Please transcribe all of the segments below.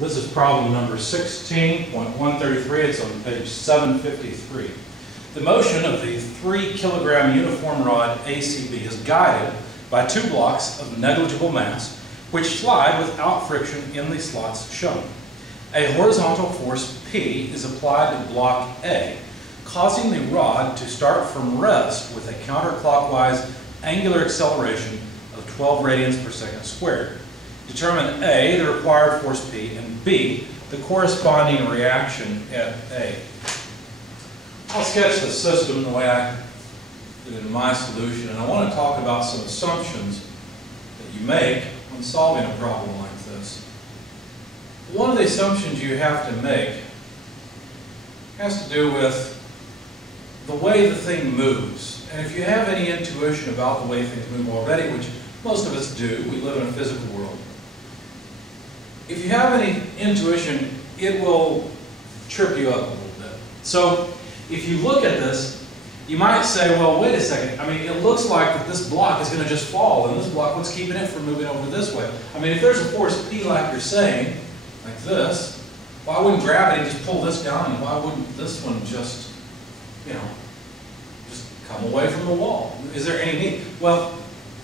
This is problem number 16.133. It's on page 753. The motion of the 3 kilogram uniform rod ACB is guided by 2 blocks of negligible mass which slide without friction in the slots shown. A horizontal force P is applied to block A, causing the rod to start from rest with a counterclockwise angular acceleration of 12 radians per second squared. Determine A, the required force P, and B, the corresponding reaction at A. I'll sketch the system the way I did in my solution, and I want to talk about some assumptions that you make when solving a problem like this. One of the assumptions you have to make has to do with the way the thing moves. And if you have any intuition about the way things move already, which most of us do, we live in a physical world. If you have any intuition, it will trip you up a little bit. So if you look at this, you might say, well, wait a second. I mean, it looks like that this block is going to just fall, and this block, what's keeping it from moving over this way? I mean, if there's a force P like you're saying, like this, why wouldn't gravity just pull this down, and why wouldn't this one just, just come away from the wall? Is there any need? Well,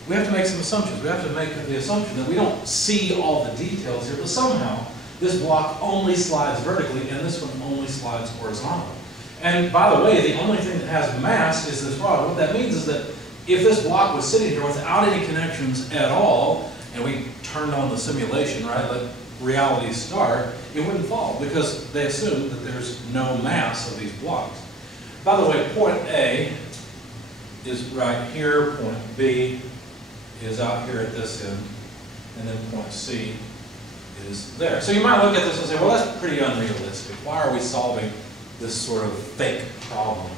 we have to make some assumptions. We have to make the assumption that we don't see all the details here, but somehow this block only slides vertically and this one only slides horizontally. And by the way, the only thing that has mass is this rod. What that means is that if this block was sitting here without any connections at all, and we turned on the simulation, right, let reality start, it wouldn't fall because they assume that there's no mass of these blocks. By the way, point A is right here, point B is out here at this end, and then point C is there. So you might look at this and say, well, that's pretty unrealistic. Why are we solving this sort of fake problem?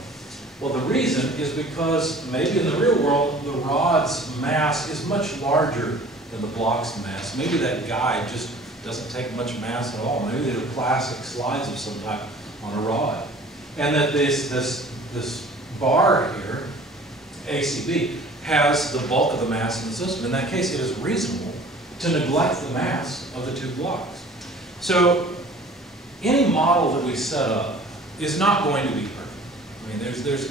Well, the reason is because maybe in the real world, the rod's mass is much larger than the block's mass. Maybe that guide just doesn't take much mass at all. Maybe they do plastic slides of some type on a rod. And that this bar here, ACB, has the bulk of the mass in the system. In that case, it is reasonable to neglect the mass of the 2 blocks. So any model that we set up is not going to be perfect. I mean, there's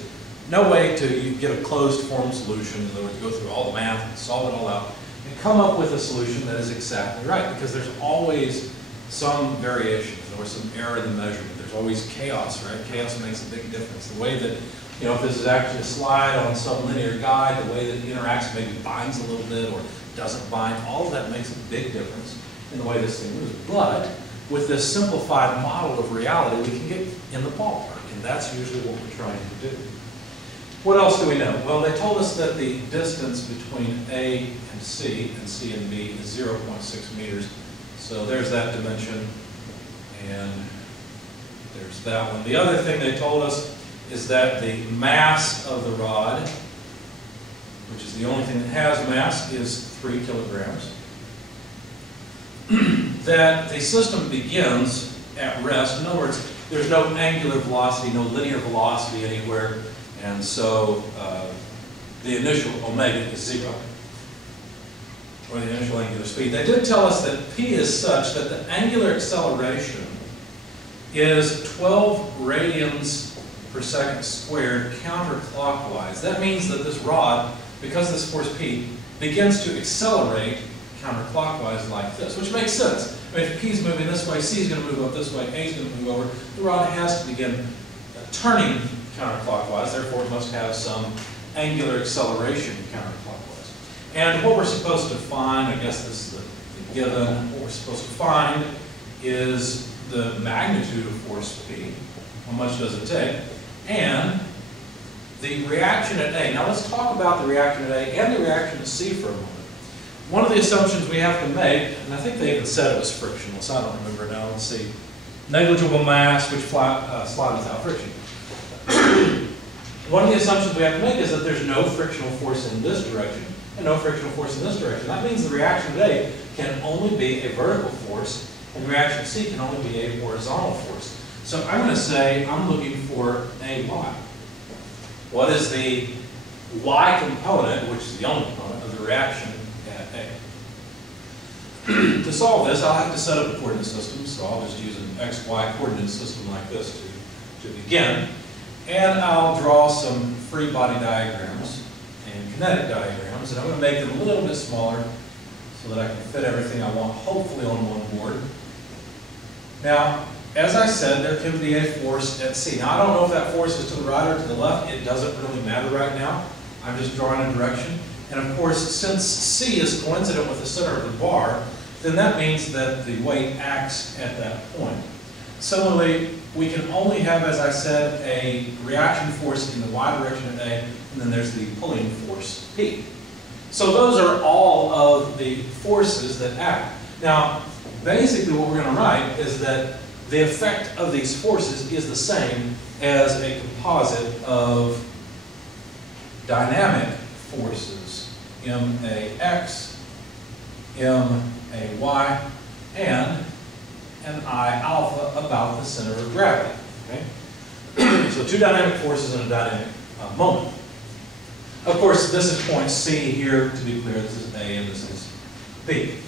no way to get a closed form solution, in other words, go through all the math and solve it all out and come up with a solution that is exactly right, because there's always some variations or some error in the measurement. There's always chaos, right? Chaos makes a big difference. The way that, if this is actually a slide on some linear guide, the way that it interacts maybe binds a little bit or doesn't bind, all of that makes a big difference in the way this thing moves. But with this simplified model of reality, we can get in the ballpark, and that's usually what we're trying to do. What else do we know? Well, they told us that the distance between A and C and B is 0.6 meters. So there's that dimension, and there's that one. The other thing they told us is that the mass of the rod, which is the only thing that has mass, is 3 kilograms. That the system begins at rest. In other words, there's no angular velocity, no linear velocity anywhere, and so the initial omega is 0, or the initial angular speed. They did tell us that P is such that the angular acceleration is 12 radians per second squared counterclockwise. That means that this rod, because this force P, begins to accelerate counterclockwise like this, which makes sense. I mean, if P is moving this way, C is going to move up this way, A is going to move over, the rod has to begin turning counterclockwise, therefore it must have some angular acceleration counterclockwise. And what we're supposed to find, I guess this is the given, what we're supposed to find is the magnitude of force P, how much does it take, and the reaction at A. Now let's talk about the reaction at A and the reaction at C for a moment. One of the assumptions we have to make, and I think they even said it was frictionless, I don't remember now, let's see. Negligible mass which slide without friction. One of the assumptions we have to make is that there's no frictional force in this direction and no frictional force in this direction. That means the reaction at A can only be a vertical force, and the reaction at C can only be a horizontal force. So I'm going to say I'm looking for AY. What is the Y component, which is the only component of the reaction at A? To solve this, I'll have to set up a coordinate system, so I'll just use an XY coordinate system like this to begin. And I'll draw some free body diagrams and kinetic diagrams, and I'm going to make them a little bit smaller so that I can fit everything I want, hopefully on one board. Now, as I said, there can be a force at C. Now, I don't know if that force is to the right or to the left. It doesn't really matter right now. I'm just drawing a direction. And of course, since C is coincident with the center of the bar, then that means that the weight acts at that point. Similarly, we can only have, as I said, a reaction force in the y direction at A, and then there's the pulling force P. So those are all of the forces that act. Now, basically what we're going to write is that the effect of these forces is the same as a composite of dynamic forces, MAX, MAY, and an I alpha about the center of gravity. Okay? So two dynamic forces and a dynamic moment. Of course, this is point C here, to be clear. This is A and this is B.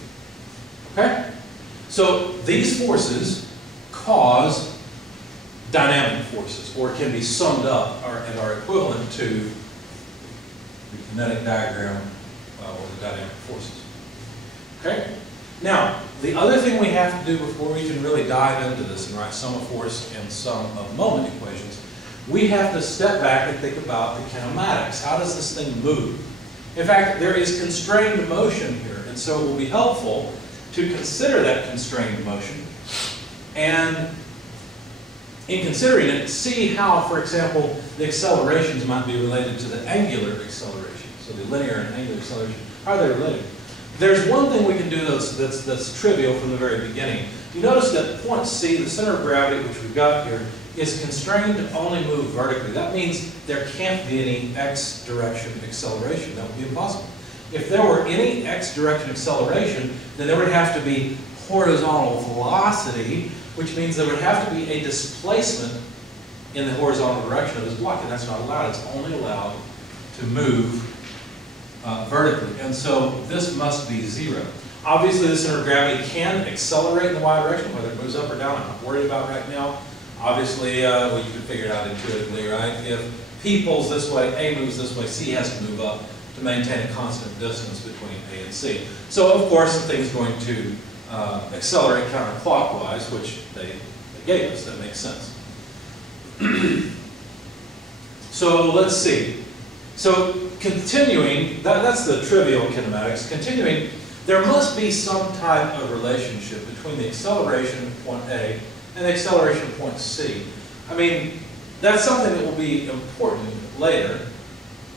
Okay? So these forces cause dynamic forces, or can be summed up and are equivalent to the kinetic diagram or the dynamic forces. Okay? Now, the other thing we have to do before we can really dive into this and write sum of force and sum of moment equations, we have to step back and think about the kinematics. How does this thing move? In fact, there is constrained motion here, and so it will be helpful to consider that constrained motion, and in considering it, see how, for example, the accelerations might be related to the angular acceleration. So the linear and angular acceleration, how are they related? There's one thing we can do that's trivial from the very beginning. You notice that point C, the center of gravity, which we've got here, is constrained to only move vertically. That means there can't be any x direction acceleration. That would be impossible. If there were any x direction acceleration, then there would have to be horizontal velocity, which means there would have to be a displacement in the horizontal direction of this block, and that's not allowed. It's only allowed to move vertically, and so this must be 0. Obviously, the center of gravity can accelerate in the y direction, whether it moves up or down, I'm not worried about right now. Obviously, well, you can figure it out intuitively, right? If P pulls this way, A moves this way, C has to move up to maintain a constant distance between A and C. So, of course, the thing's going to accelerate counterclockwise, which they gave us. That makes sense. So, let's see. So, continuing, that's the trivial kinematics. Continuing, there must be some type of relationship between the acceleration at point A and the acceleration at point C. I mean, that's something that will be important later.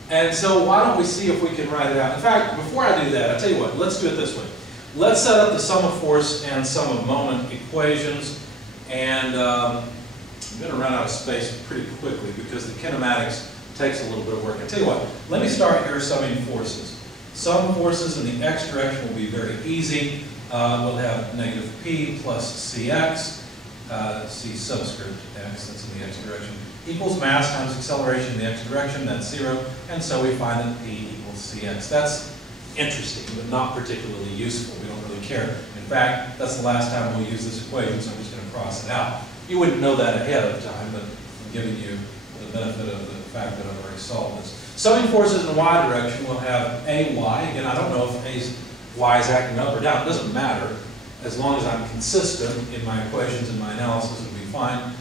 And so why don't we see if we can write it out. In fact, before I do that, I'll tell you what, let's do it this way. Let's set up the sum of force and sum of moment equations. And I'm going to run out of space pretty quickly because the kinematics takes a little bit of work. I'll tell you what, let me start here summing forces. Sum forces in the x direction will be very easy. We'll have negative p plus cx, c subscript x, that's in the x direction, equals mass times acceleration in the x direction, that's 0, and so we find that p equals cx. That's interesting, but not particularly useful. We don't really care. In fact, that's the last time we'll use this equation, so I'm just going to cross it out. You wouldn't know that ahead of time, but I'm giving you the benefit of the fact that I've already solved this. Summing forces in the y direction, we'll have ay. Again, I don't know if y is acting up or down. It doesn't matter. As long as I'm consistent in my equations and my analysis, it'll be fine.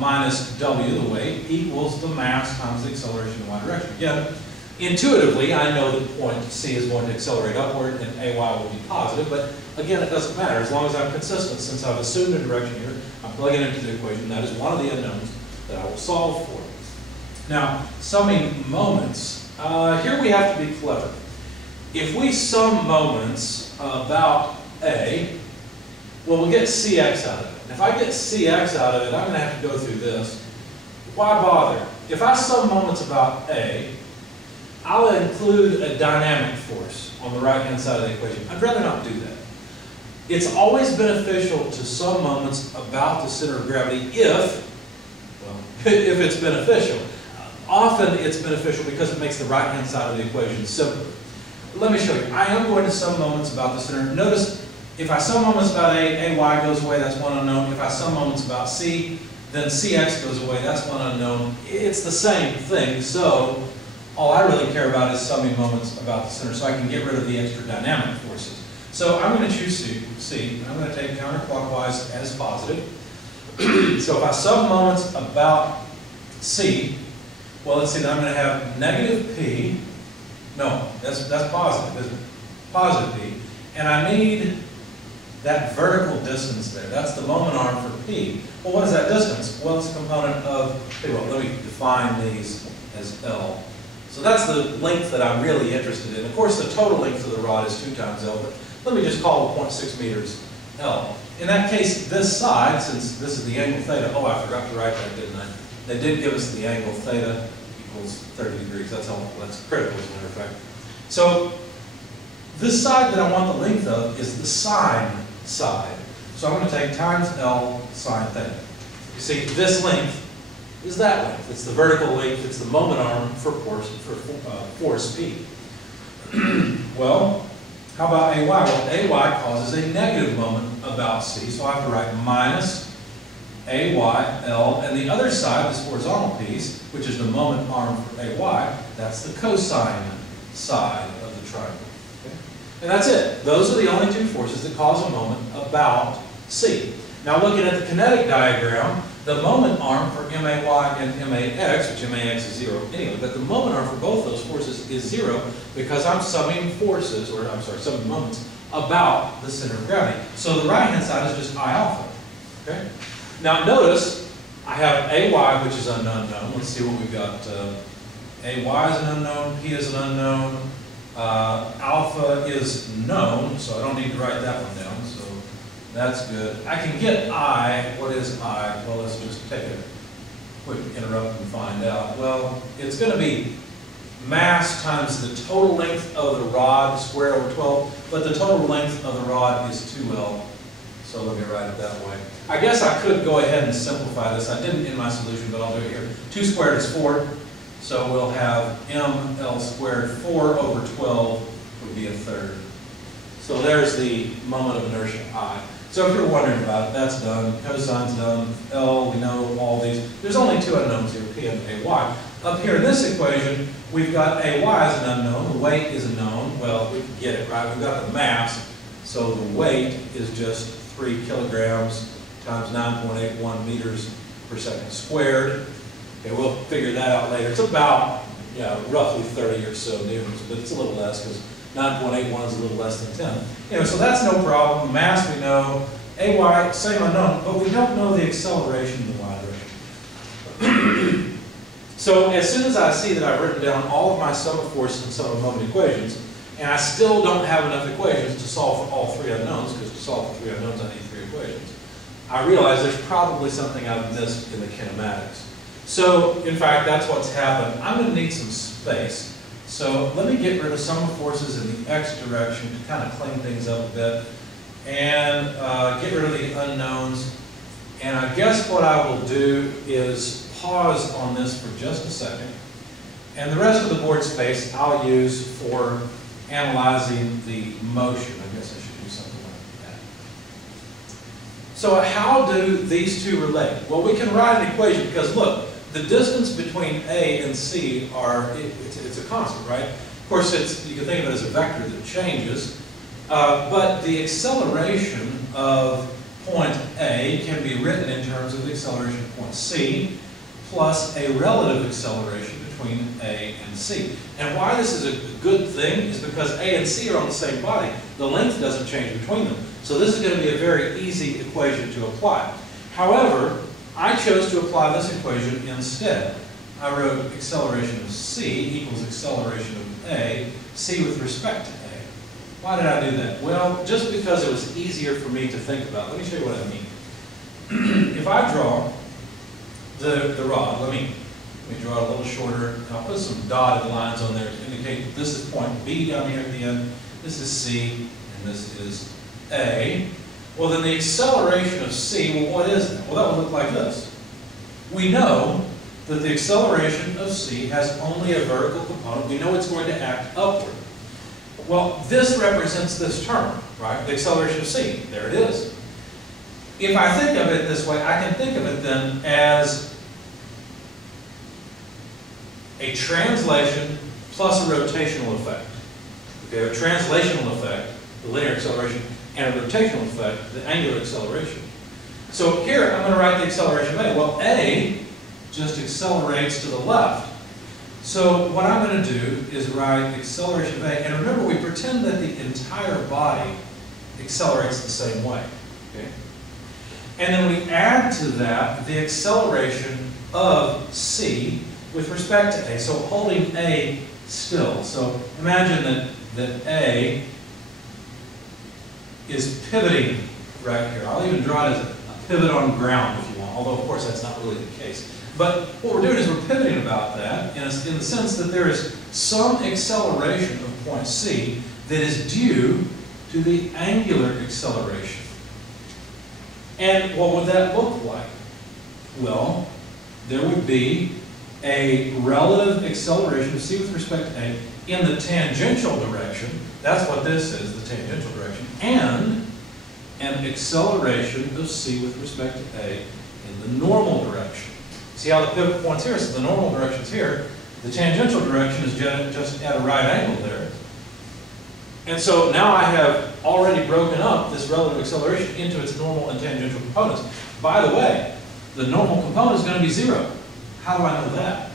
Minus w, the weight, equals the mass times the acceleration in the y direction. Again, intuitively, I know that point C is going to accelerate upward and ay will be positive, but again, it doesn't matter. As long as I'm consistent, since I've assumed a direction here, I'm plugging it into the equation. That is one of the unknowns that I will solve for. Now, summing moments. Here we have to be clever. If we sum moments about A, well, we'll get Cx out of it. And if I get Cx out of it, I'm going to have to go through this. Why bother? If I sum moments about A, I'll include a dynamic force on the right-hand side of the equation. I'd rather not do that. It's always beneficial to sum moments about the center of gravity if it's beneficial. Often it's beneficial because it makes the right-hand side of the equation simpler. Let me show you. I am going to sum moments about the center. Notice If I sum moments about A, AY goes away, that's one unknown. If I sum moments about C, then CX goes away, that's one unknown. It's the same thing, so all I really care about is summing moments about the center, so I can get rid of the extra dynamic forces. So I'm going to choose C. I'm going to take counterclockwise as positive. So if I sum moments about C, well, let's see, then I'm going to have negative P. No, that's positive, isn't it? Positive P. And I need that vertical distance there. That's the moment arm for P. Well, what is that distance? Well, it's a component of, well, let me define these as L. So that's the length that I'm really interested in. Of course, the total length of the rod is 2 times L, but let me just call 0.6 meters L. In that case, this side, since this is the angle theta, oh, I forgot to write that, didn't I? They did give us the angle theta equals 30 degrees. That's helpful. That's critical, as a matter of fact. So this side that I want the length of is the sine side. So I'm going to take times L sine theta. You see, this length is that length. It's the vertical length. It's the moment arm for force P. Well, how about AY? Well, AY causes a negative moment about C, so I have to write minus AY, L, and the other side, this horizontal piece, which is the moment arm for AY, that's the cosine side of the triangle. Okay? And that's it. Those are the only two forces that cause a moment about C. Now looking at the kinetic diagram, the moment arm for MAY and MAX, which MAX is 0 anyway, but the moment arm for both those forces is 0 because I'm summing forces, or I'm sorry, summing moments about the center of gravity. So the right-hand side is just I alpha. Okay? Now notice I have AY, which is an unknown. Let's see what we've got. AY is an unknown, P is an unknown, alpha is known, so I don't need to write that one down. So that's good. I can get I. What is I? Well, let's just take a quick interrupt and find out. Well, it's going to be mass times the total length of the rod squared over 12, but the total length of the rod is 2L. So let me write it that way. I guess I could go ahead and simplify this. I didn't in my solution, but I'll do it here. 2 squared is 4, so we'll have ML squared. 4 over 12 would be a third. So there's the moment of inertia I. So if you're wondering about it, that's done. Cosine's done. L, we know all these. There's only 2 unknowns here, P and AY. Up here in this equation, we've got AY as an unknown. The weight is a known. Well, we can get it, right? We've got the mass. So the weight is just 3 kilograms times 9.81 meters per second squared. Okay, we'll figure that out later. It's about, roughly 30 or so newtons, but it's a little less because 9.81 is a little less than 10. Anyway, so that's no problem. Mass we know. AY, same unknown, but we don't know the acceleration in the y direction. So as soon as I see that I've written down all of my sum of forces and sum of moment equations, and I still don't have enough equations to solve for all 3 unknowns, because to solve for 3 unknowns I need 3 equations, I realize there's probably something I've missed in the kinematics. So, in fact, that's what's happened. I'm going to need some space. So let me get rid of sum of forces in the x direction to kind of clean things up a bit, and get rid of the unknowns. And I guess what I will do is pause on this for just a second. And the rest of the board space I'll use for analyzing the motion. I guess I should do something like that. So how do these two relate? Well, we can write an equation because look, the distance between A and C it's a constant, right? Of course, you can think of it as a vector that changes, but the acceleration of point A can be written in terms of the acceleration of point C plus a relative acceleration between A and C. And why this is a good thing is because A and C are on the same body. The length doesn't change between them. So this is going to be a very easy equation to apply. However, I chose to apply this equation instead. I wrote acceleration of C equals acceleration of A, C with respect to A. Why did I do that? Well, just because it was easier for me to think about. Let me show you what I mean. If I draw the rod, let me draw it a little shorter, and I'll put some dotted lines on there to indicate that this is point B down here at the end, this is C, and this is A. Well, then the acceleration of C, well, what is that? Well, that would look like this. We know that the acceleration of C has only a vertical component. We know it's going to act upward. Well, this represents this term, right? The acceleration of c. There it is. If I think of it this way, I can think of it then as a translation plus a rotational effect. Okay, a translational effect, the linear acceleration, and a rotational effect, the angular acceleration. So here, I'm going to write the acceleration of A. Well, A just accelerates to the left. So what I'm going to do is write acceleration of A. And remember, we pretend that the entire body accelerates the same way. Okay? And then we add to that the acceleration of C with respect to A. So holding A still. So imagine that A is pivoting right here. I'll even draw it as a pivot on ground if you want, although of course that's not really the case. But what we're doing is we're pivoting about that in the sense that there is some acceleration of point C that is due to the angular acceleration. And what would that look like? Well, there would be a relative acceleration of C with respect to A in the tangential direction. That's what this is, the tangential direction. And an acceleration of C with respect to A in the normal direction. See how the pivot point's here? So the normal direction's here. The tangential direction is just at a right angle there. And so now I have already broken up this relative acceleration into its normal and tangential components. By the way, the normal component is going to be 0. How do I know that?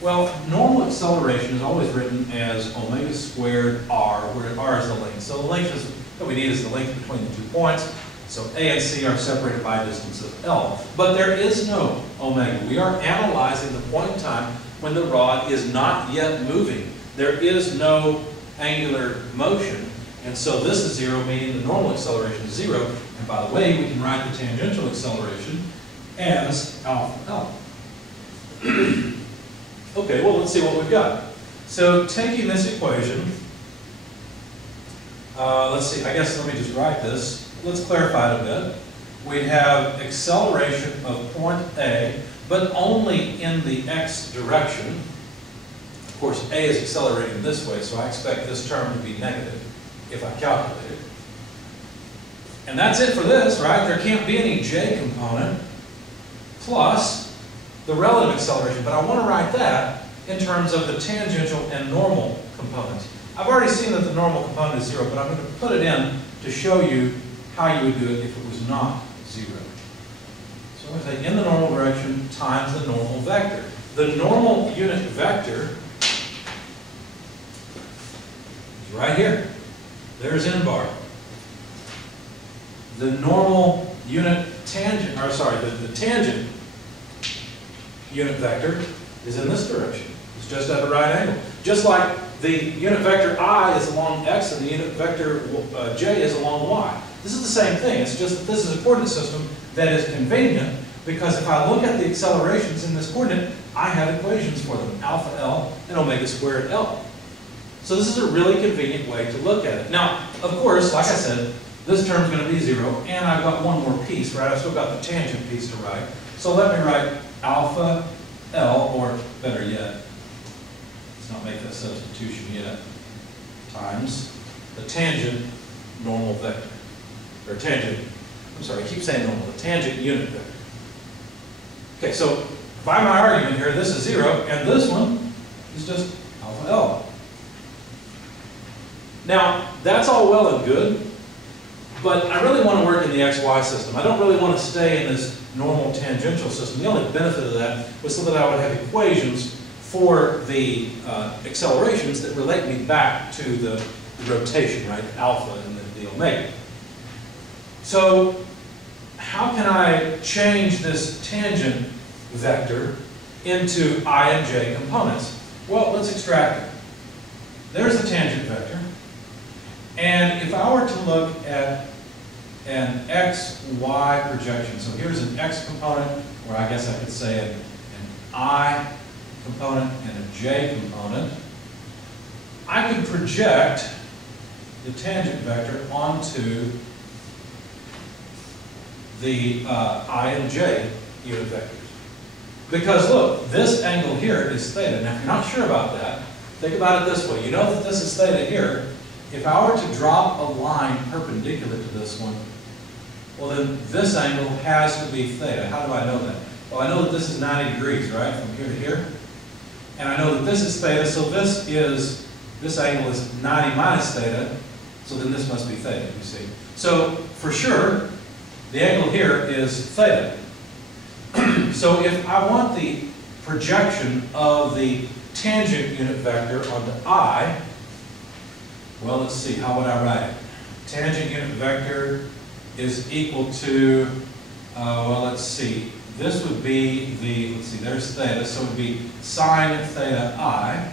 Well, normal acceleration is always written as omega squared r, where r is the length. So the length that we need is the length between the 2 points. So A and C are separated by a distance of L. But there is no omega. We are analyzing the point in time when the rod is not yet moving. There is no angular motion. And so this is 0, meaning the normal acceleration is 0. And by the way, we can write the tangential acceleration as alpha L. Okay, well, let's see what we've got. So taking this equation, let's see, I guess let me just write this. Let's clarify it a bit. We'd have acceleration of point A, but only in the x direction. Of course, A is accelerating this way, so I expect this term to be negative if I calculate it. And that's it for this, right? There can't be any j component plus the relative acceleration, but I want to write that in terms of the tangential and normal components. I've already seen that the normal component is 0, but I'm going to put it in to show you how you would do it if it was not 0. So I'm going to say in the normal direction times the normal vector. The normal unit vector is right here. There's n bar. The normal unit tangent, or sorry, the tangent unit vector is in this direction. It's just at a right angle. Just like the unit vector I is along x and the unit vector j is along y. This is the same thing. It's just that this is a coordinate system that is convenient because if I look at the accelerations in this coordinate, I have equations for them, alpha L and omega squared L. So this is a really convenient way to look at it. Now, of course, like I said, this term's going to be 0, and I've got one more piece, right? I've still got the tangent piece to write. So let me write alpha L, or better yet, let's not make that substitution yet, times the tangent normal vector. Or tangent, I'm sorry, I keep saying normal, the tangent unit vector. Okay, so by my argument here, this is 0, and this one is just alpha L. Now, that's all well and good, but I really want to work in the XY system. I don't really want to stay in this normal tangential system. The only benefit of that was so that I would have equations for the accelerations that relate me back to the rotation, right? Alpha and the omega. So how can I change this tangent vector into I and j components? Well, let's extract it. There's the tangent vector. And if I were to look at an x, y projection, so here's an x component, or I guess I could say an I component and a j component, I could project the tangent vector onto the I and j unit vectors. Because look, this angle here is theta. Now if you're not sure about that, think about it this way. You know that this is theta here, if I were to drop a line perpendicular to this one, well then this angle has to be theta. How do I know that? Well, I know that this is 90 degrees, right, from here to here. And I know that this is theta, so this angle is 90 minus theta, so then this must be theta, you see. So, for sure, the angle here is theta. So if I want the projection of the tangent unit vector onto I, well, let's see, how would I write it? Tangent unit vector is equal to, well, let's see, this would be the, let's see, there's theta, so it would be sine theta I,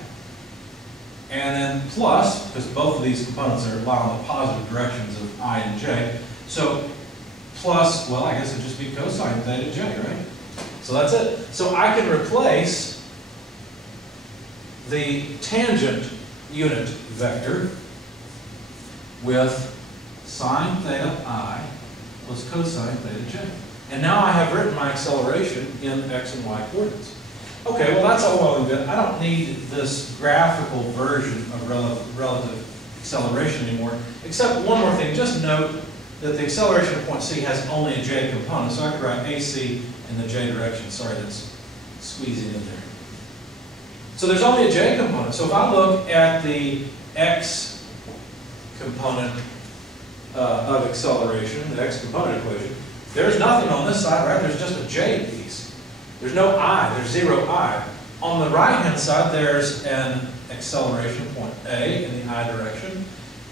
and then plus, because both of these components are lie on the positive directions of I and j, so plus, well, I guess it'd just be cosine theta j, right? So that's it. So I can replace the tangent unit vector with sine theta I plus cosine theta j. And now I have written my acceleration in x and y coordinates. Okay, well that's all well and good. I don't need this graphical version of relative acceleration anymore, except one more thing. Just note that the acceleration at point C has only a j component, so I could write AC in the j direction. Sorry, that's squeezing in there. So there's only a j component. So if I look at the x component of acceleration, the x component equation, there's nothing on this side, right? There's just a j piece. There's no I, there's zero I. On the right-hand side, there's an acceleration point A in the I direction,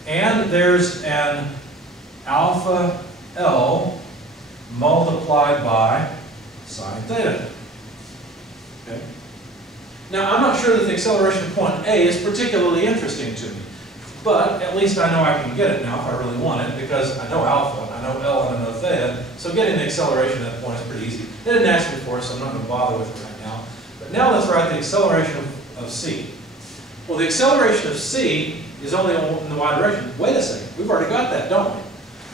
and there's an alpha L multiplied by sine theta. Okay? Now, I'm not sure that the acceleration point A is particularly interesting to me, but at least I know I can get it now if I really want it, because I know alpha, I know L, and I know theta, so getting the acceleration at that point is pretty easy. They didn't ask me for it, so I'm not going to bother with it right now. But now let's write the acceleration of C. Well, the acceleration of C is only in the y direction. Wait a second, we've already got that, don't we?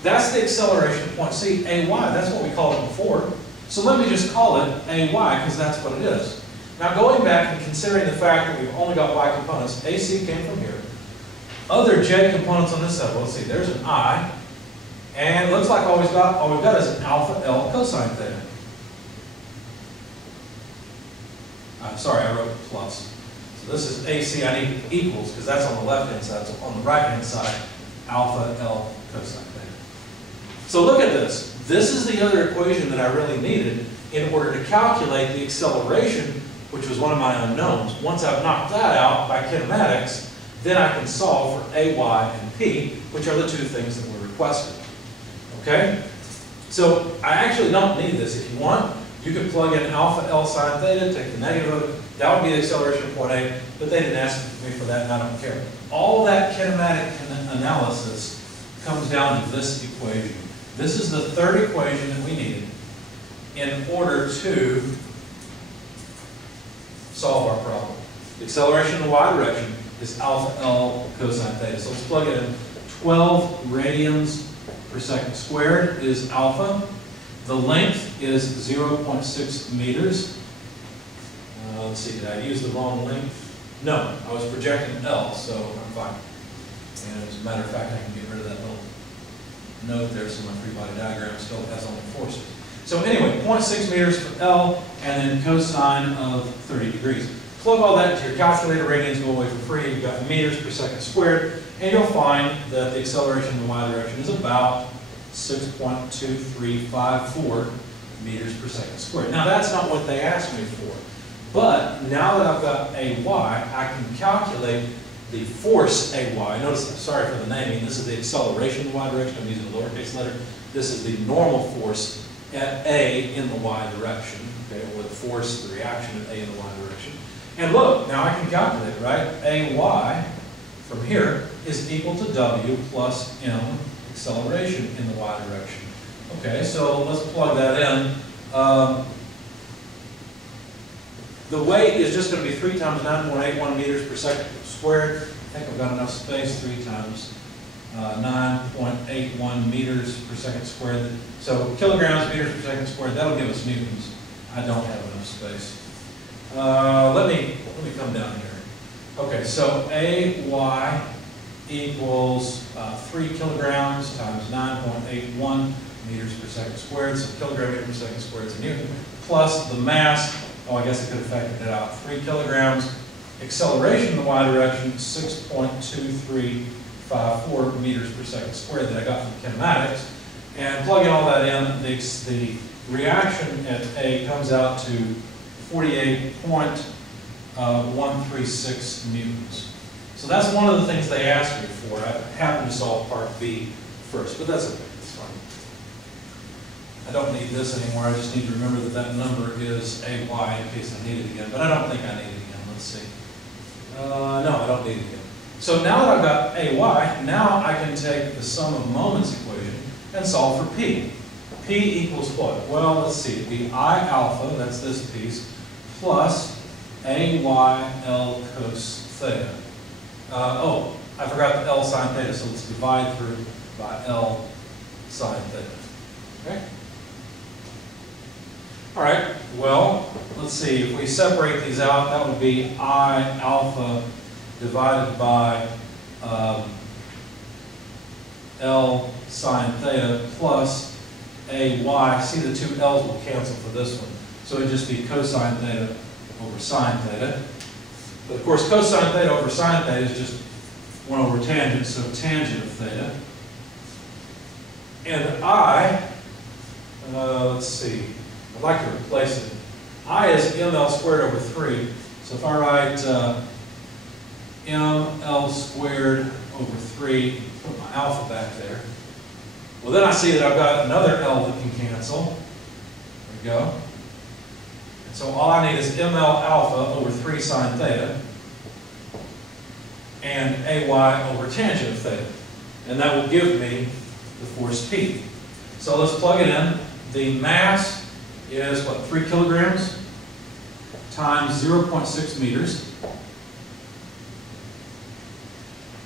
That's the acceleration of point C, AY. That's what we called it before. So let me just call it AY, because that's what it is. Now going back and considering the fact that we've only got y components, AC came from here. Other j components on this side, well, let's see, there's an I, and it looks like all we've got is an alpha L cosine theta. Sorry, I wrote plus. So this is AC, I need equals, because that's on the left-hand side. So on the right-hand side, alpha L cosine theta. So look at this. This is the other equation that I really needed in order to calculate the acceleration, which was one of my unknowns. Once I've knocked that out by kinematics, then I can solve for A, Y, and P, which are the two things that were requested. Okay? So I actually don't need this. If you want, you could plug in alpha L sine theta, take the negative of it. That would be the acceleration of point A, but they didn't ask me for that, and I don't care. All that kinematic analysis comes down to this equation. This is the third equation that we needed in order to solve our problem. The acceleration in the y direction is alpha L cosine theta. So let's plug it in. 12 radians per second squared is alpha. The length is 0.6 meters. Let's see, did I use the wrong length? No, I was projecting L, so I'm fine. And as a matter of fact, I can get rid of that little note there, so my free body diagram still has only forces. So anyway, 0.6 meters for L, and then cosine of 30 degrees. Plug all that into your calculator, radians go away for free, you've got meters per second squared, and you'll find that the acceleration in the y direction is about 6.2354 meters per second squared. Now that's not what they asked me for, but now that I've got AY, I can calculate the force AY. Notice, sorry for the naming, this is the acceleration in the y direction, I'm using a lowercase letter. This is the normal force at A in the y direction, okay, or the force, the reaction at A in the y direction. And look, now I can calculate, right? AY from here is equal to W plus M acceleration in the y direction. Okay, so let's plug that in. The weight is just going to be 3 times 9.81 meters per second squared. I think I've got enough space, 3 times 9.81 meters per second squared. So kilograms, meters per second squared, that'll give us newtons. I don't have enough space. Let me come down here. Okay, so AY equals 3 kilograms times 9.81 meters per second squared, so kilogram meter per second squared is a newton, plus the mass, oh, I guess I could have factored it out, 3 kilograms, acceleration in the y direction, 6.2354 meters per second squared that I got from kinematics, and plugging all that in, the reaction at A comes out to 48.136 newtons. So that's one of the things they asked me for. I happened to solve part B first, but that's okay, it's fine. I don't need this anymore, I just need to remember that that number is AY in case I need it again, but I don't think I need it again, let's see. No, I don't need it again. So now that I've got AY, now I can take the sum of moments equation and solve for P. P equals what? Well, let's see, it'd be I alpha, that's this piece, plus AY L cos theta. Oh, I forgot the L sine theta, so let's divide through by L sine theta. Okay? All right, well, let's see, if we separate these out, that would be I alpha divided by L sine theta plus AY. See, the two L's will cancel for this one. So it would just be cosine theta over sine theta. But of course, cosine theta over sine theta is just 1 over tangent, so tangent of theta. And I, let's see, I'd like to replace it. I is ml squared over 3. So if I write ml squared over 3, put my alpha back there. Well, then I see that I've got another L that can cancel. There we go. And so all I need is ml alpha over 3 sine theta and AY over tangent of theta. And that will give me the force P. So let's plug it in. The mass is what, 3 kilograms times 0.6 meters.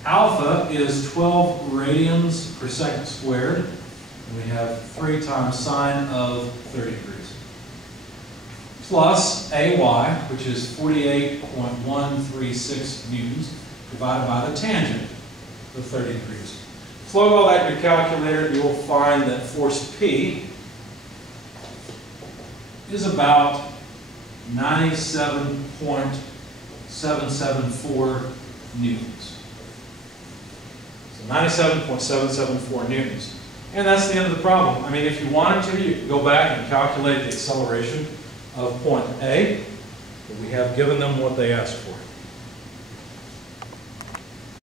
Alpha is 12 radians per second squared. And we have 3 times sine of 30 degrees. Plus AY, which is 48.136 newtons, divided by the tangent of 30 degrees. Plug all that in your calculator, you will find that force P is about 97.774 newtons. So 97.774 newtons. And that's the end of the problem. I mean, if you wanted to, you could go back and calculate the acceleration of point A, but we have given them what they asked for.